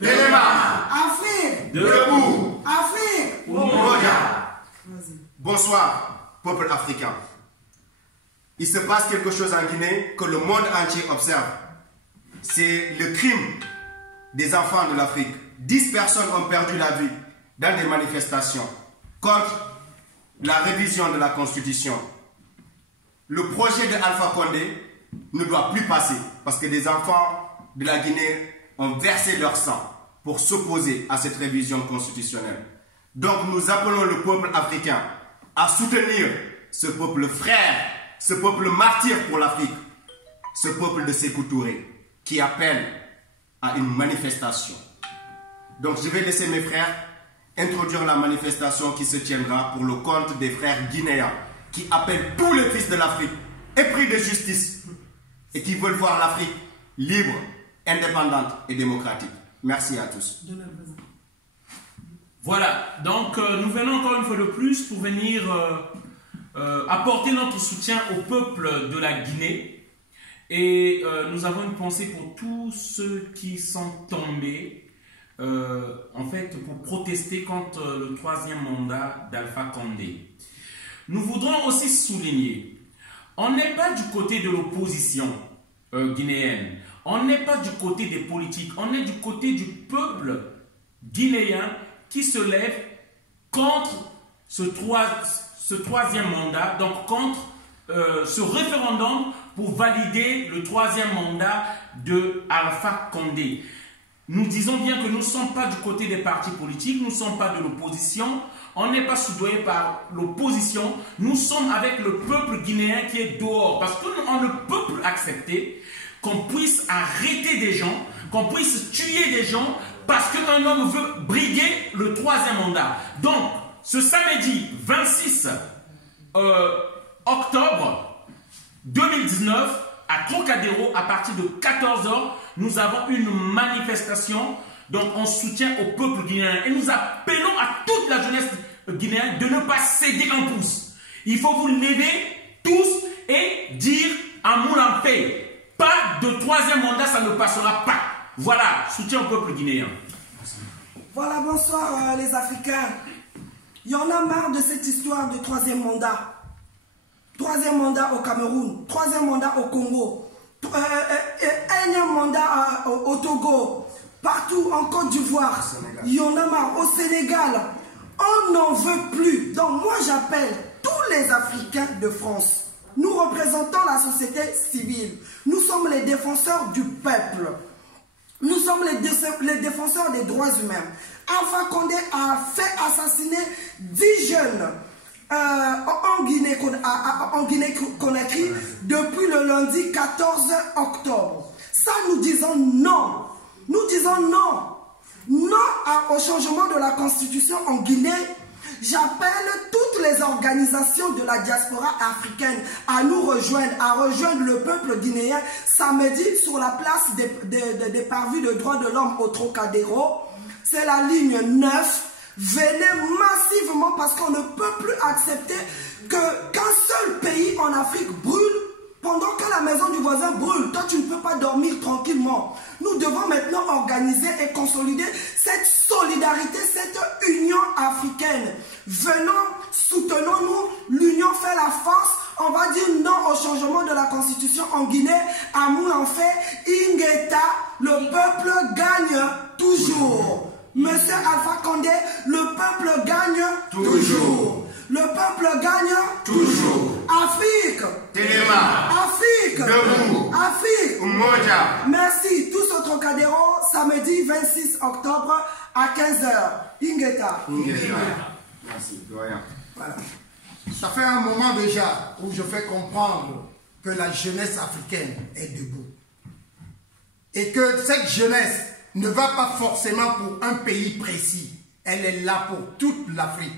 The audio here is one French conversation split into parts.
Téléma. Afrique. Debout. Afrique. Umoja. Bonsoir, peuple africain. Il se passe quelque chose en Guinée que le monde entier observe. C'est le crime des enfants de l'Afrique. 10 personnes ont perdu la vie dans des manifestations contre la révision de la Constitution. Le projet de Alpha Condé ne doit plus passer parce que des enfants de la Guinée ont versé leur sang pour s'opposer à cette révision constitutionnelle. Donc nous appelons le peuple africain à soutenir ce peuple frère, ce peuple martyr pour l'Afrique, ce peuple de Sékou Touré qui appelle à une manifestation. Donc je vais laisser mes frères introduire la manifestation qui se tiendra pour le compte des frères guinéens qui appellent tous les fils de l'Afrique épris de justice et qui veulent voir l'Afrique libre, indépendante et démocratique. Merci à tous. Voilà, donc nous venons encore une fois de plus pour venir apporter notre soutien au peuple de la Guinée. Et nous avons une pensée pour tous ceux qui sont tombés, en fait, pour protester contre le 3e mandat d'Alpha Condé. Nous voudrons aussi souligner, on n'est pas du côté de l'opposition guinéenne, on n'est pas du côté des politiques, on est du côté du peuple guinéen qui se lève contre ce 3e mandat, donc contre ce référendum pour valider le 3e mandat de Alpha Condé. Nous disons bien que nous ne sommes pas du côté des partis politiques, nous ne sommes pas de l'opposition, on n'est pas soudoyé par l'opposition, nous sommes avec le peuple guinéen qui est dehors. Parce qu'on ne peut plus accepter qu'on puisse arrêter des gens, qu'on puisse tuer des gens parce qu'un homme veut briguer le 3e mandat. Donc, ce samedi 26 octobre 2019, à Trocadéro, à partir de 14 h, nous avons une manifestation, donc en soutien au peuple guinéen. Et nous appelons à toute la jeunesse guinéenne de ne pas céder un pouce. Il faut vous lever tous et dire à Moulin Paix, pas de 3e mandat, ça ne passera pas. Voilà, soutien au peuple guinéen. Voilà, bonsoir les Africains. Il y en a marre de cette histoire de 3e mandat. 3e mandat au Cameroun, 3e mandat au Congo, 1e mandat au Togo, partout en Côte d'Ivoire. Il y en a marre au Sénégal. On n'en veut plus. Donc moi j'appelle tous les Africains de France. Nous représentons la société civile. Nous sommes les défenseurs du peuple. Nous sommes les défenseurs des droits humains. Alpha Condé a fait assassiner 10 jeunes en Guinée-Conakry depuis le lundi 14 octobre. Ça, nous disons non. Nous disons non. Non au changement de la constitution en Guinée. J'appelle toutes les organisations de la diaspora africaine à nous rejoindre, à rejoindre le peuple guinéen samedi sur la place des parvis de droits de l'homme au Trocadéro. C'est la ligne 9. Venez massivement parce qu'on ne peut plus accepter qu'un seul pays en Afrique brûle pendant que la maison du voisin brûle. Toi, tu ne peux pas dormir tranquillement. Nous devons maintenant organiser et consolider cette solidarité, cette union africaine. Venons, soutenons-nous, l'union fait la force. On va dire non au changement de la constitution en Guinée. Amour en fait, Ingeta, le peuple gagne toujours. Monsieur Alpha Condé, le peuple gagne toujours. Le peuple gagne toujours. Afrique. Téléma. Afrique. Debout. Afrique. Umoja. Merci. Tous au Trocadéro, samedi 26 octobre à 15 h. Ingeta. Merci, doyen. Voilà. Ça fait un moment déjà où je fais comprendre que la jeunesse africaine est debout. Et que cette jeunesse ne va pas forcément pour un pays précis. Elle est là pour toute l'Afrique.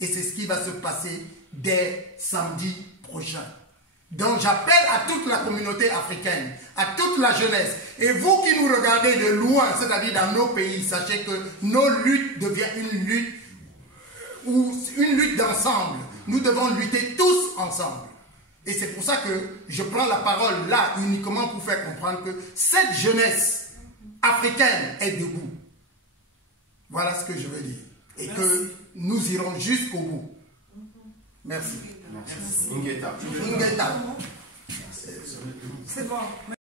Et c'est ce qui va se passer dès samedi prochain. Donc j'appelle à toute la communauté africaine, à toute la jeunesse. Et vous qui nous regardez de loin, c'est-à-dire dans nos pays, sachez que nos luttes deviennent une lutte d'ensemble. Nous devons lutter tous ensemble. Et c'est pour ça que je prends la parole là uniquement pour faire comprendre que cette jeunesse africaine est debout. Voilà ce que je veux dire. Et que nous irons jusqu'au bout. Merci. Merci. Ingeta. Ingeta. C'est bon.